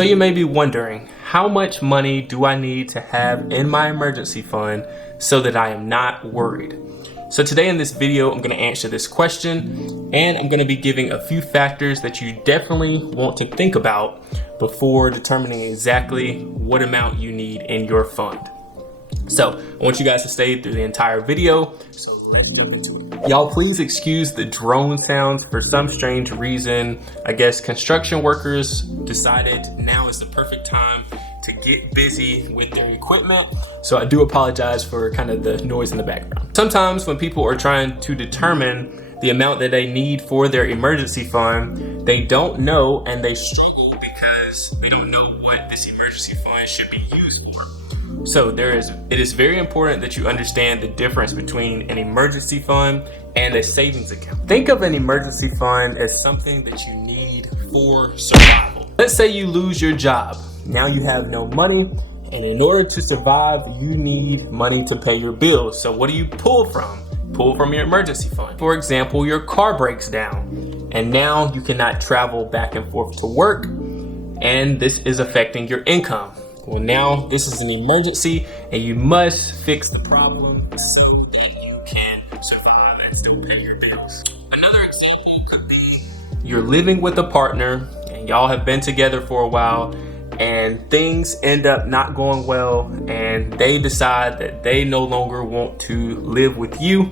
So you may be wondering, how much money do I need to have in my emergency fund so that I am not worried? So today in this video, I'm going to answer this question, and I'm going to be giving a few factors that you definitely want to think about before determining exactly what amount you need in your fund. So I want you guys to stay through the entire video. So let's jump into it. Y'all, please excuse the drone sounds. For some strange reason, I guess construction workers decided now is the perfect time to get busy with their equipment. So I do apologize for kind of the noise in the background. Sometimes when people are trying to determine the amount that they need for their emergency fund, they don't know and they struggle because they don't know what this emergency fund should be used for. So it is very important that you understand the difference between an emergency fund and a savings account. Think of an emergency fund as something that you need for survival. Let's say you lose your job. Now you have no money, and in order to survive, you need money to pay your bills. So what do you pull from? Pull from your emergency fund. For example, your car breaks down, and now you cannot travel back and forth to work, and this is affecting your income. Well, now this is an emergency, and you must fix the problem so that you can survive and still pay your bills. Another example could be you're living with a partner, and y'all have been together for a while, and things end up not going well, and they decide that they no longer want to live with you.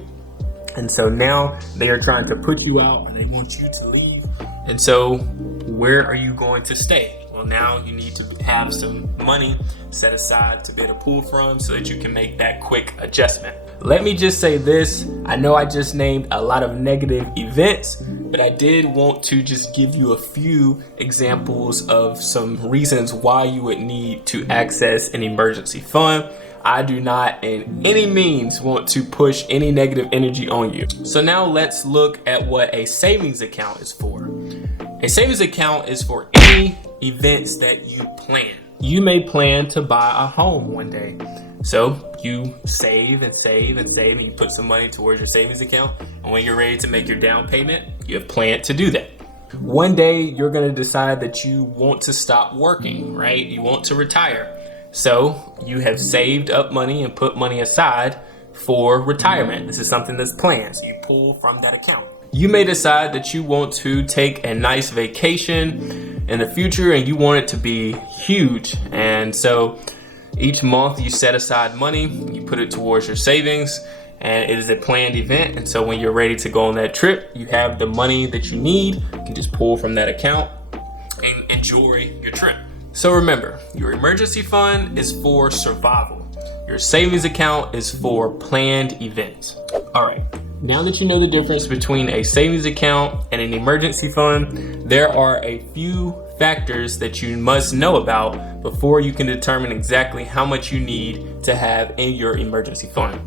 And so now they are trying to put you out, or they want you to leave. And so where are you going to stay? Well, now you need to have some money set aside to be able to pull from so that you can make that quick adjustment. Let me just say this. I know I just named a lot of negative events, but I did want to just give you a few examples of some reasons why you would need to access an emergency fund. I do not in any means want to push any negative energy on you. So now let's look at what a savings account is for. A savings account is for any events that you plan. You may plan to buy a home one day. So you save and save and save, and you put some money towards your savings account. And when you're ready to make your down payment, you have planned to do that. One day you're going to decide that you want to stop working, right? You want to retire. So you have saved up money and put money aside for retirement. This is something that's planned. So you pull from that account. You may decide that you want to take a nice vacation in the future, and you want it to be huge. And so each month you set aside money, you put it towards your savings, and it is a planned event. And so when you're ready to go on that trip, you have the money that you need. You can just pull from that account and enjoy your trip. So remember, your emergency fund is for survival. Your savings account is for planned events. All right. Now that you know the difference between a savings account and an emergency fund, there are a few factors that you must know about before you can determine exactly how much you need to have in your emergency fund.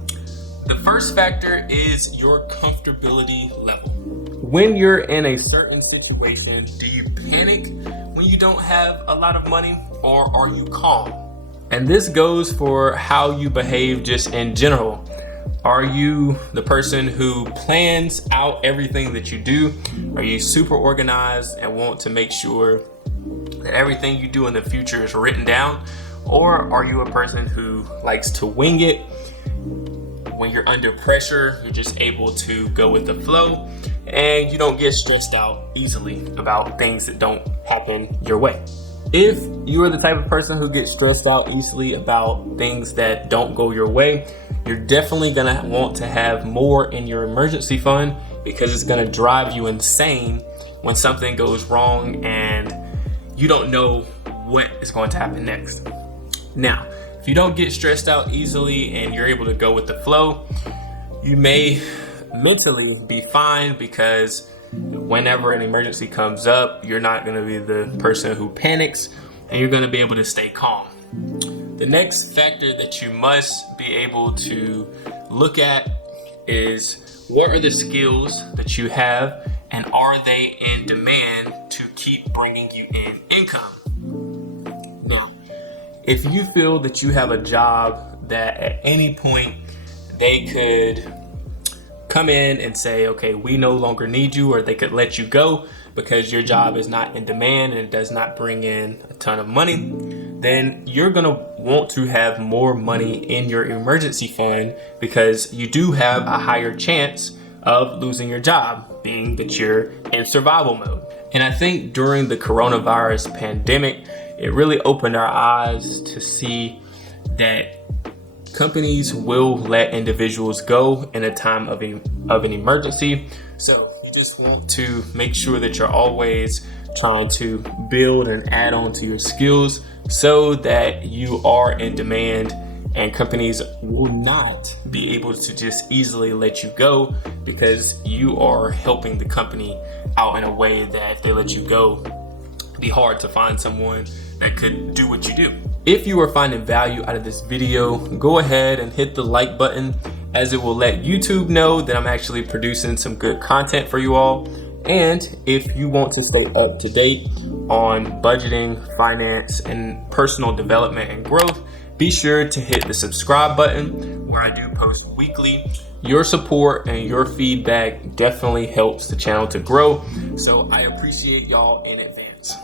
The first factor is your comfortability level. When you're in a certain situation, do you panic when you don't have a lot of money, or are you calm? And this goes for how you behave just in general. Are you the person who plans out everything that you do? Are you super organized and want to make sure that everything you do in the future is written down? Or are you a person who likes to wing it? When you're under pressure, you're just able to go with the flow, and you don't get stressed out easily about things that don't happen your way. If you are the type of person who gets stressed out easily about things that don't go your way, you're definitely gonna want to have more in your emergency fund, because it's gonna drive you insane when something goes wrong and you don't know what is going to happen next. Now, if you don't get stressed out easily and you're able to go with the flow, you may mentally be fine, because whenever an emergency comes up, you're not going to be the person who panics, and you're going to be able to stay calm. The next factor that you must be able to look at is, what are the skills that you have, and are they in demand to keep bringing you in income? Now, if you feel that you have a job that at any point they could come in and say, okay, we no longer need you, or they could let you go because your job is not in demand and it does not bring in a ton of money, then you're gonna want to have more money in your emergency fund because you do have a higher chance of losing your job, being that you're in survival mode. And I think during the coronavirus pandemic, it really opened our eyes to see that companies will let individuals go in a time of an emergency. So you just want to make sure that you're always trying to build and add on to your skills so that you are in demand, and companies will not be able to just easily let you go because you are helping the company out in a way that if they let you go, it'd be hard to find someone that could do what you do. If you are finding value out of this video, go ahead and hit the like button, as it will let YouTube know that I'm actually producing some good content for you all. And if you want to stay up to date on budgeting, finance, and personal development and growth, be sure to hit the subscribe button where I do post weekly. Your support and your feedback definitely helps the channel to grow, so I appreciate y'all in advance.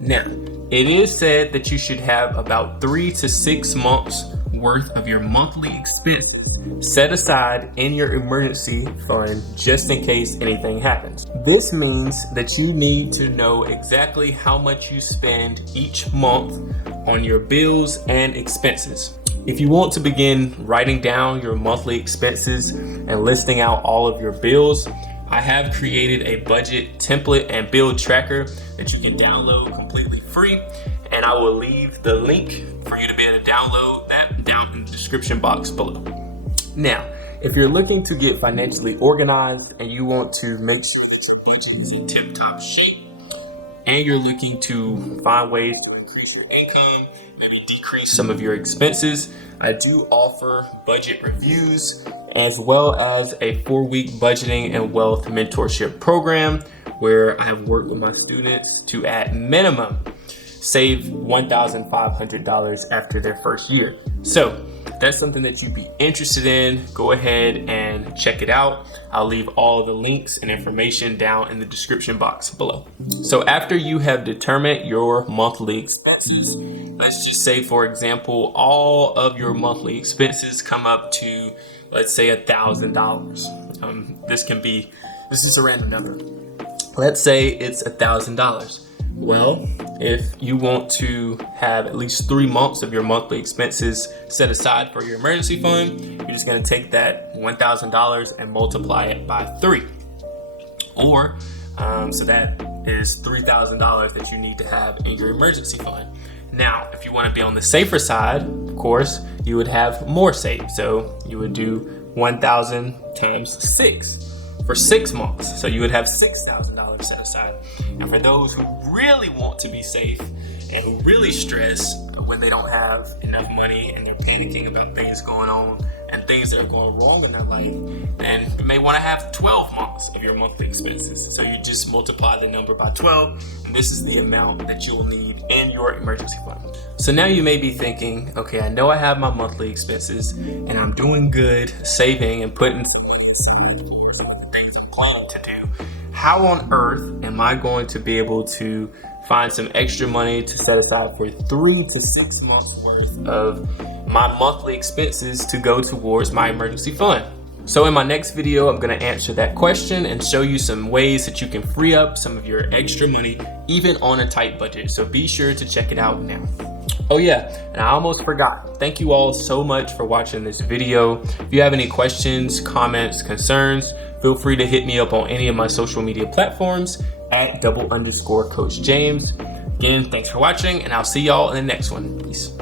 Now, it is said that you should have about 3 to 6 months worth of your monthly expenses set aside in your emergency fund just in case anything happens. This means that you need to know exactly how much you spend each month on your bills and expenses. If you want to begin writing down your monthly expenses and listing out all of your bills, I have created a budget template and bill tracker that you can download completely free, and I will leave the link for you to be able to download that down in the description box below. Now, if you're looking to get financially organized and you want to make sure that your budget is in tip-top shape, and you're looking to find ways to increase your income, maybe decrease some of your expenses, I do offer budget reviews as well as a 4-week budgeting and wealth mentorship program where I have worked with my students to at minimum save $1,500 after their first year. So if that's something that you'd be interested in, go ahead and check it out. I'll leave all the links and information down in the description box below. So after you have determined your monthly expenses, let's just say, for example, all of your monthly expenses come up to, let's say, $1,000. This is a random number. Let's say it's $1,000. Well, if you want to have at least 3 months of your monthly expenses set aside for your emergency fund, you're just going to take that $1,000 and multiply it by 3. Or, so that is $3,000 that you need to have in your emergency fund. Now, if you want to be on the safer side, of course, you would have more saved. So you would do 1,000 times 6 for 6 months. So you would have $6,000 set aside. And for those who really want to be safe and who really stress when they don't have enough money and they're panicking about things going on and things that are going wrong in their life, then you may want to have 12 months of your monthly expenses. So you just multiply the number by 12, and this is the amount that you'll need in your emergency fund. So now you may be thinking, okay, I know I have my monthly expenses and I'm doing good saving and putting some of the things I'm planning to do. How on earth am I going to be able to find some extra money to set aside for 3 to 6 months worth of my monthly expenses to go towards my emergency fund? So in my next video, I'm going to answer that question and show you some ways that you can free up some of your extra money even on a tight budget. So be sure to check it out now. Oh yeah, and I almost forgot. Thank you all so much for watching this video. If you have any questions, comments, concerns, feel free to hit me up on any of my social media platforms at @_Coach James. Again, thanks for watching, and I'll see y'all in the next one. Peace.